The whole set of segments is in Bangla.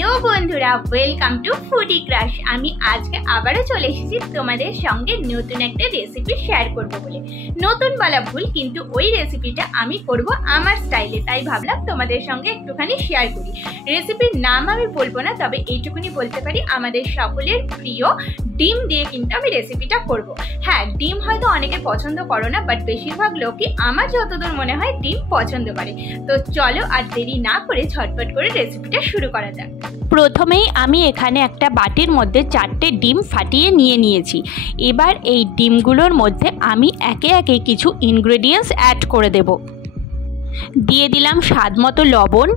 হ্যালো বন্ধুরা, ওয়েলকাম টু ফুডি ক্রাশ। আমি আজকে আবারও চলে এসেছি তোমাদের সঙ্গে নতুন একটা রেসিপি শেয়ার করব বলে। নতুন বলা ভুল, কিন্তু ওই রেসিপিটা আমি করব আমার স্টাইলে, তাই ভাবলাম তোমাদের সঙ্গে একটুখানি শেয়ার করি। রেসিপির নাম আমি বলবো না, তবে এইটুকুনি বলতে পারি আমাদের সকলের প্রিয় ডিম দিয়ে কিন্তু আমি রেসিপিটা করব। হ্যাঁ, ডিম হয়তো অনেকে পছন্দ করো না, বাট বেশিরভাগ লোকই আমার যতদূর মনে হয় ডিম পছন্দ করে। তো চলো আর দেরি না করে ঝটপট করে রেসিপিটা শুরু করা যাক। প্রথমেই আমি এখানে একটা বাটির মধ্যে 4টে ডিম ফাটিয়ে নিয়েছি। এবার এই ডিমগুলোর মধ্যে আমি একে একে কিছু ইনগ্রেডিয়েন্টস অ্যাড করে দেব। দিয়ে দিলাম স্বাদ মতো লবণ।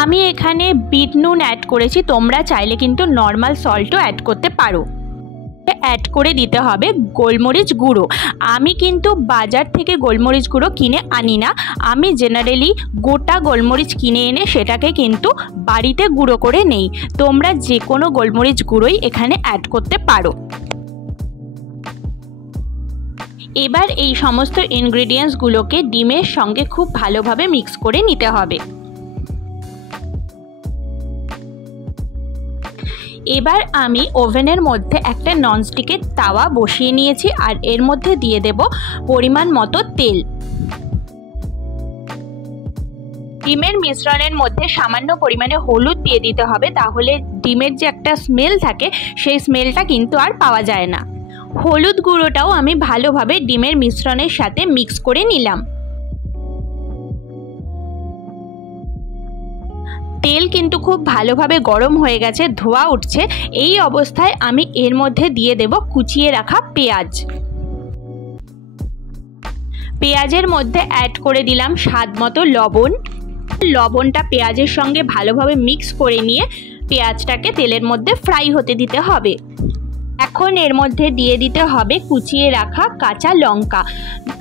আমি এখানে বিট নুন অ্যাড করেছি, তোমরা চাইলে কিন্তু নর্মাল সল্টও অ্যাড করতে পারো। অ্যাড করে দিতে হবে গোলমরিচ গুঁড়ো। আমি কিন্তু বাজার থেকে গোলমরিচ গুঁড়ো কিনে আনি না, আমি জেনারেলি গোটা গোলমরিচ কিনে এনে সেটাকে কিন্তু বাড়িতে গুঁড়ো করে নেই। তোমরা যে কোনো গোলমরিচ গুঁড়োই এখানে অ্যাড করতে পারো। এবার এই সমস্ত ইনগ্রেডিয়েন্টসগুলোকে ডিমের সঙ্গে খুব ভালোভাবে মিক্স করে নিতে হবে। এবার আমি ওভেনের মধ্যে একটা ননস্টিকের তাওয়া বসিয়ে নিয়েছি, আর এর মধ্যে দিয়ে দেব পরিমাণ মতো তেল। ডিমের মিশ্রণের মধ্যে সামান্য পরিমাণে হলুদ দিয়ে দিতে হবে, তাহলে ডিমের যে একটা স্মেল থাকে সেই স্মেলটা কিন্তু আর পাওয়া যায় না। হলুদ গুঁড়োটাও আমি ভালোভাবে ডিমের মিশ্রণের সাথে মিক্স করে নিলাম। তেল কিন্তু খুব ভালোভাবে গরম হয়ে গেছে, ধোঁয়া উঠছে। এই অবস্থায় আমি এর মধ্যে দিয়ে দেব কুচিয়ে রাখা পেঁয়াজ। পেঁয়াজের মধ্যে অ্যাড করে দিলাম স্বাদ মতো লবণ। লবণটা পেঁয়াজের সঙ্গে ভালোভাবে মিক্স করে নিয়ে পেঁয়াজটাকে তেলের মধ্যে ফ্রাই হতে দিতে হবে। এখন এর মধ্যে দিয়ে দিতে হবে কুচিয়ে রাখা কাঁচা লঙ্কা।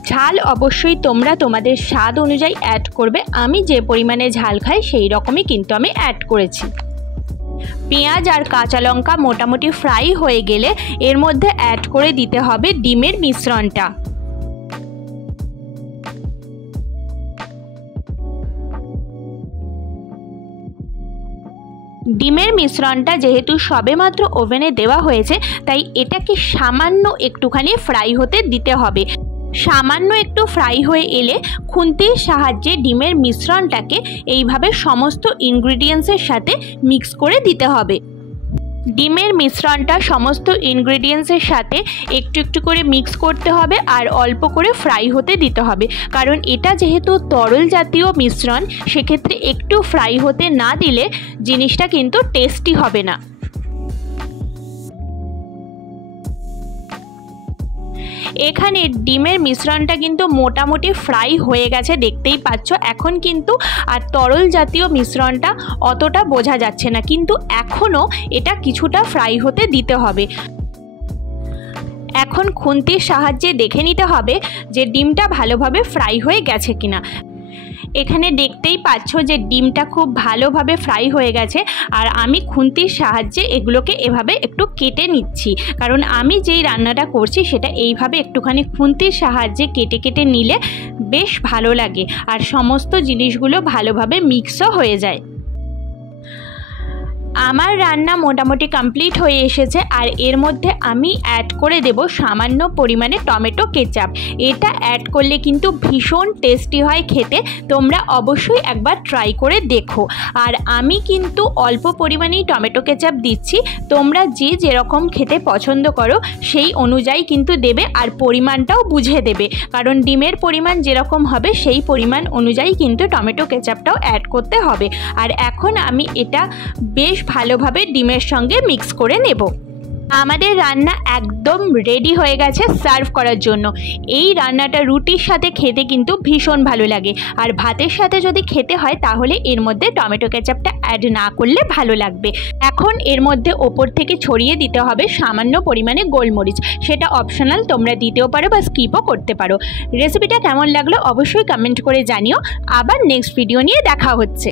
ঝাল অবশ্যই তোমরা তোমাদের স্বাদ অনুযায়ী অ্যাড করবে। আমি যে পরিমাণে ঝাল খাই সেই রকমই কিন্তু আমি অ্যাড করেছি। পেঁয়াজ আর কাঁচা লঙ্কা মোটামুটি ফ্রাই হয়ে গেলে এর মধ্যে অ্যাড করে দিতে হবে ডিমের মিশ্রণটা। ডিমের মিশ্রণটা যেহেতু সবেমাত্র ওভেনে দেওয়া হয়েছে, তাই এটাকে সামান্য একটুখানি ফ্রাই হতে দিতে হবে। সামান্য একটু ফ্রাই হয়ে এলে খুন্তির সাহায্যে ডিমের মিশ্রণটাকে এইভাবে সমস্ত ইনগ্রেডিয়েন্টসের সাথে মিক্স করে দিতে হবে। ডিমের মিশ্রণটা সমস্ত ইনগ্রেডিয়েন্টসের সাথে একটু একটু করে মিক্স করতে হবে, আর অল্প করে ফ্রাই হতে দিতে হবে, কারণ এটা যেহেতু তরল জাতীয় মিশ্রণ, সেক্ষেত্রে একটু ফ্রাই হতে না দিলে জিনিসটা কিন্তু টেস্টি হবে না। এখানে ডিমের মিশ্রণটা কিন্তু মোটামুটি ফ্রাই হয়ে গেছে, দেখতেই পাচ্ছ। এখন কিন্তু আর তরল জাতীয় মিশ্রণটা অতটা বোঝা যাচ্ছে না, কিন্তু এখনও এটা কিছুটা ফ্রাই হতে দিতে হবে। এখন খুন্তির সাহায্যে দেখে নিতে হবে যে ডিমটা ভালোভাবে ফ্রাই হয়ে গেছে কিনা। এখানে দেখতেই পাচ্ছ যে ডিমটা খুব ভালোভাবে ফ্রাই হয়ে গেছে, আর আমি খুন্তির সাহায্যে এগুলোকে এভাবে একটু কেটে নিচ্ছি, কারণ আমি যেই রান্নাটা করছি সেটা এইভাবে একটুখানি খুন্তির সাহায্যে কেটে কেটে নিলে বেশ ভালো লাগে, আর সমস্ত জিনিসগুলো ভালোভাবে মিক্সও হয়ে যায়। আমার রান্না মোটামুটি কমপ্লিট হয়ে এসেছে, আর এর মধ্যে আমি অ্যাড করে দেব সামান্য পরিমাণে টমেটো কেচাপ। এটা অ্যাড করলে কিন্তু ভীষণ টেস্টি হয় খেতে, তোমরা অবশ্যই একবার ট্রাই করে দেখো। আর আমি কিন্তু অল্প পরিমাণেই টমেটো কেচাপ দিচ্ছি, তোমরা যে যেরকম খেতে পছন্দ করো সেই অনুযায়ী কিন্তু দেবে, আর পরিমাণটাও বুঝে দেবে, কারণ ডিমের পরিমাণ যেরকম হবে সেই পরিমাণ অনুযায়ী কিন্তু টমেটো কেচাপটাও অ্যাড করতে হবে। আর এখন আমি এটা বেশ ভালোভাবে ডিমের সঙ্গে মিক্স করে নেব। আমাদের রান্না একদম রেডি হয়ে গেছে সার্ভ করার জন্য। এই রান্নাটা রুটির সাথে খেতে কিন্তু ভীষণ ভালো লাগে, আর ভাতের সাথে যদি খেতে হয় তাহলে এর মধ্যে টমেটো কেচাপটা অ্যাড না করলে ভালো লাগবে। এখন এর মধ্যে ওপর থেকে ছড়িয়ে দিতে হবে সামান্য পরিমাণে গোলমরিচ। সেটা অপশনাল, তোমরা দিতেও পারো বা স্কিপও করতে পারো। রেসিপিটা কেমন লাগলো অবশ্যই কমেন্ট করে জানিও। আবার নেক্সট ভিডিও নিয়ে দেখা হচ্ছে।